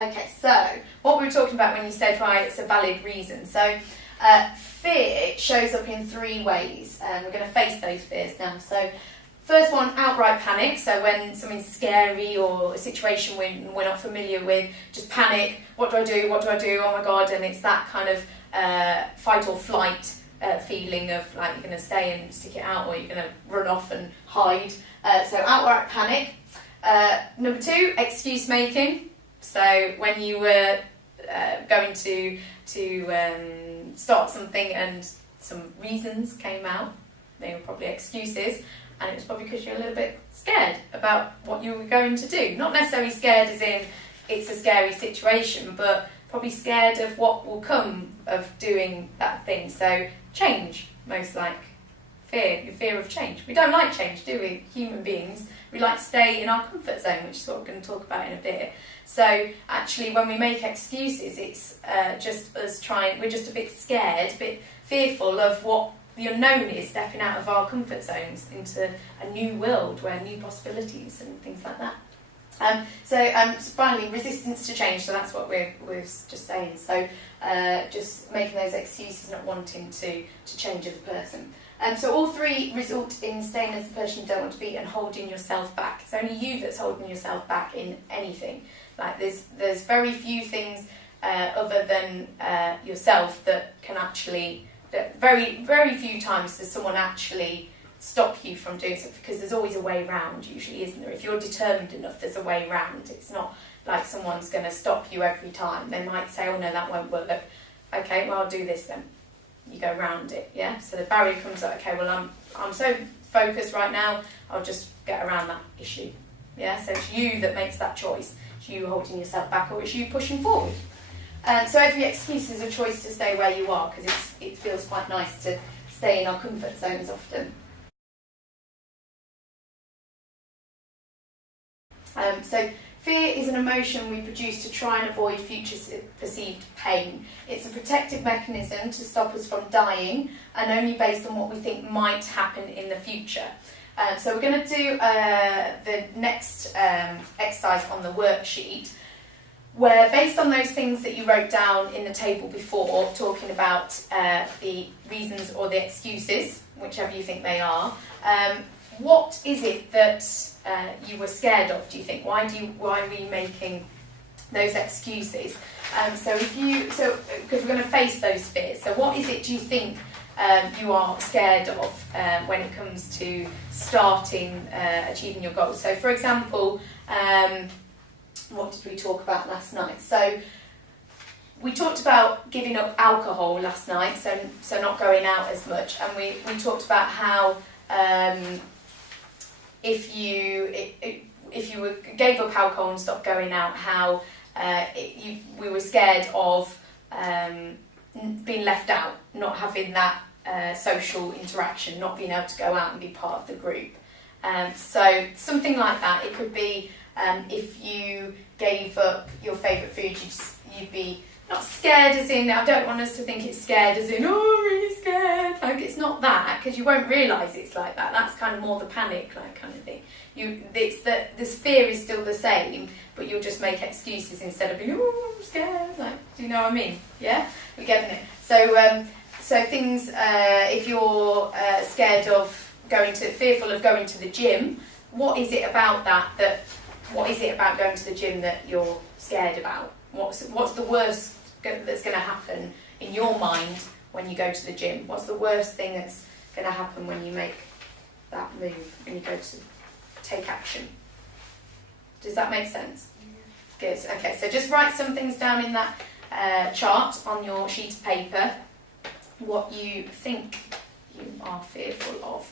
Okay, so what we were talking about when you said, right, it's a valid reason. So fear shows up in three ways, and we're going to face those fears now. So first one, outright panic. So when something's scary or a situation we're not familiar with, just panic. What do I do? What do I do? Oh my God. And it's that kind of fight or flight feeling of like you're going to stay and stick it out, or you're going to run off and hide. So outright panic. Number two, excuse making. So when you were going to start something and some reasons came out, they were probably excuses, and it was probably because you're a little bit scared about what you were going to do. Not necessarily scared as in it's a scary situation, but probably scared of what will come of doing that thing. So change, most like your fear of change. We don't like change, do we, human beings? We like to stay in our comfort zone, which is what we're going to talk about in a bit. So actually when we make excuses, it's just us we're just a bit scared, a bit fearful of what the unknown is, stepping out of our comfort zones into a new world where new possibilities and things like that. So finally, resistance to change, so that's what we're just saying. So just making those excuses, not wanting to change as a person. So all three result in staying as the person you don't want to be and holding yourself back. It's only you that's holding yourself back in anything. Like there's very few things other than yourself that can actually, very, very few times does someone actually stop you from doing something, because there's always a way round, usually, isn't there? If you're determined enough, there's a way round. It's not like someone's going to stop you every time. They might say, oh no, that won't work. Okay, well, I'll do this then. You go round it, yeah? So the barrier comes up, okay, well, I'm so focused right now, I'll just get around that issue, yeah? So it's you that makes that choice. It's you holding yourself back, or it's you pushing forward. So every excuse is a choice to stay where you are, because it feels quite nice to stay in our comfort zones often. So fear is an emotion we produce to try and avoid future perceived pain. It's a protective mechanism to stop us from dying, and only based on what we think might happen in the future. So we're going to do the next exercise on the worksheet, where based on those things that you wrote down in the table before, talking about the reasons or the excuses, whichever you think they are, what is it that you were scared of, do you think? Why are we making those excuses? Because we're going to face those fears. So what is it, do you think, you are scared of when it comes to starting achieving your goals? So for example, what did we talk about last night? So we talked about giving up alcohol last night, so not going out as much, and we talked about how if you gave up alcohol and stopped going out, how we were scared of being left out, not having that social interaction, not being able to go out and be part of the group. So something like that. It could be if you gave up your favourite food, you'd be not scared as in, I don't want us to think it's scared as in, oh, I'm really scared. Like, it's not that, because you won't realise it's like that. That's kind of more the panic, like, kind of thing. It's that this fear is still the same, but you'll just make excuses instead of being, oh, I'm scared. Like, do you know what I mean? Yeah? We're getting it. So things, if you're fearful of going to the gym, what is it about going to the gym that you're scared about? What's the worst that's going to happen in your mind when you go to the gym? What's the worst thing that's going to happen when you make that move, when you go to take action? Does that make sense? Yeah. Good. Okay, so just write some things down in that chart on your sheet of paper, what you think you are fearful of.